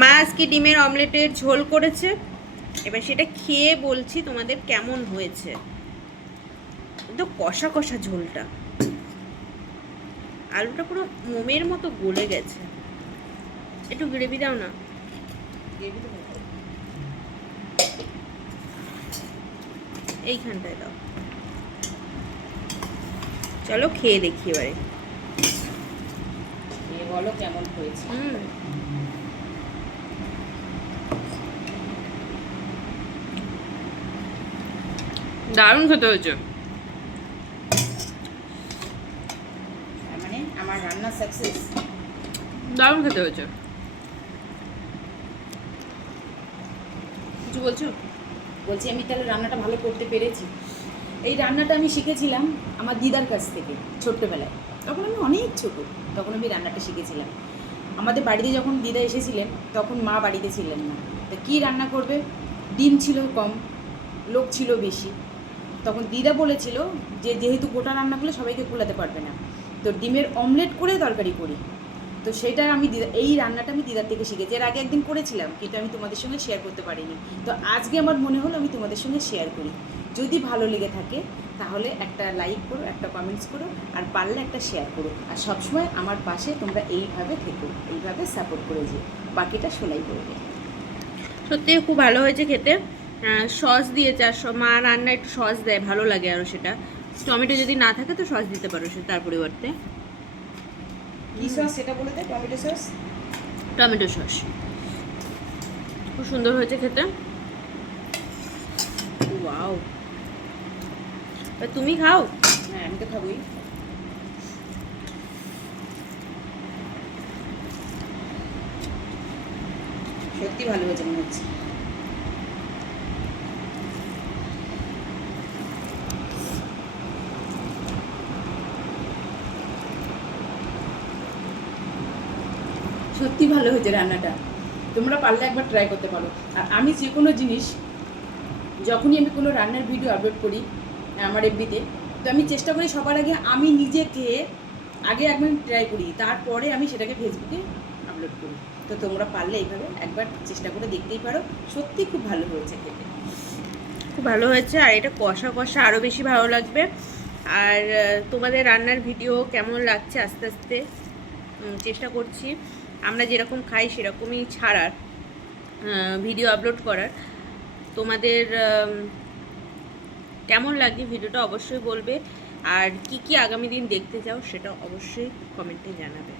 মা আজকে ডিমের অমলেটের ঝোল করেছে, এবার সেটা খেয়ে বলছি তোমাদের কেমন হয়েছে। তো কষা কষা ঝোলটা, আলুটা পুরো মোমের মতো গলে গেছে। একটু গ্রেভি দাও না। এইখানটায় দাও। চলো খেয়ে দেখি এবারে, বলো কেমন হয়েছে। দারুণ খেতে হয়েছে। মানে আমার রান্না সাকসেস। দারুণ খেতে হয়েছে। কিছু বলছো? বলছি আমি তাহলে রান্নাটা ভালো করতে পেরেছি। এই রান্নাটা আমি শিখেছিলাম আমার দিদার কাছ থেকে ছোট্টবেলায়। তখন আমি অনেক ছোট, তখন আমি রান্নাটা শিখেছিলাম। আমাদের বাড়িতে যখন দিদা এসেছিলেন তখন মা বাড়িতে ছিলেন না, তা কী রান্না করবে, ডিম ছিল কম, লোক ছিল বেশি। তখন দিদা বলেছিল যে যেহেতু গোটা রান্না করলে সবাইকে কুলাতে পারবে না, তো ডিমের অমলেট করে তরকারি করি। তো সেটা আমি এই রান্নাটা আমি দিদার থেকে শিখেছি। এর আগে একদিন করেছিলাম কিন্তু আমি তোমাদের সঙ্গে শেয়ার করতে পারিনি। তো আজকে আমার মনে হলো আমি তোমাদের সঙ্গে শেয়ার করি। যদি ভালো লেগে থাকে তাহলে একটা লাইক করো, একটা কমেন্টস করো, আর পারলে একটা শেয়ার করো। আর সবসময় আমার পাশে তোমরা এইভাবে থেকো, এইভাবে সাপোর্ট করে যেও। বাকিটা শোনাই করবে। সত্যি খুব ভালো হয়েছে খেতে। সস দিয়েছে, আর মা রান্না একটু সস দেয়, ভালো লাগে আরও সেটা। টমেটো যদি না থাকে তো সস দিতে পারো সে তার পরিবর্তে। কী সস সেটা বলে দে। Tomato sauce. টমেটো সস খুব সুন্দর হয়েছে খেতে। ওয়াও, তুমি খাও। হ্যাঁ আমি তো খাবোই। সত্যি ভালো হয়েছে মনে হচ্ছে। সত্যি ভালো হয়েছে রান্নাটা। তোমরা পারলে একবার ট্রাই করতে পারো। আর আমি যে কোনো জিনিস যখনই আমি কোনো রান্নার ভিডিও আপলোড করি আমার এফবিতে, তো আমি চেষ্টা করি সবার আগে আমি নিজে খেয়ে আগে একবার ট্রাই করি, তারপরে আমি সেটাকে ফেসবুকে আপলোড করি। তো তোমরা পারলে এইভাবে একবার চেষ্টা করে দেখতেই পারো। সত্যি খুব ভালো হয়েছে খেতে, খুব ভালো হয়েছে। আর এটা কষা কষা আরও বেশি ভালো লাগবে। আর তোমাদের রান্নার ভিডিও কেমন লাগছে আস্তে আস্তে চেষ্টা করছি আমরা যেরকম খাই সেরকমই ছাড়ার, ভিডিও আপলোড করার। তোমাদের কেমন লাগে ভিডিওটা অবশ্যই বলবে, আর কি কি আগামী দিন দেখতে চাও সেটা অবশ্যই কমেন্টে জানাবে।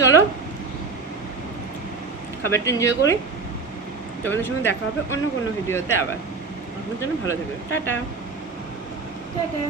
চলো খাবারটা এনজয় করি। তোমাদের সঙ্গে দেখা হবে অন্য কোনো ভিডিওতে আবার। আপনার জন্য ভালো থাকবে। টাটা। টাটা।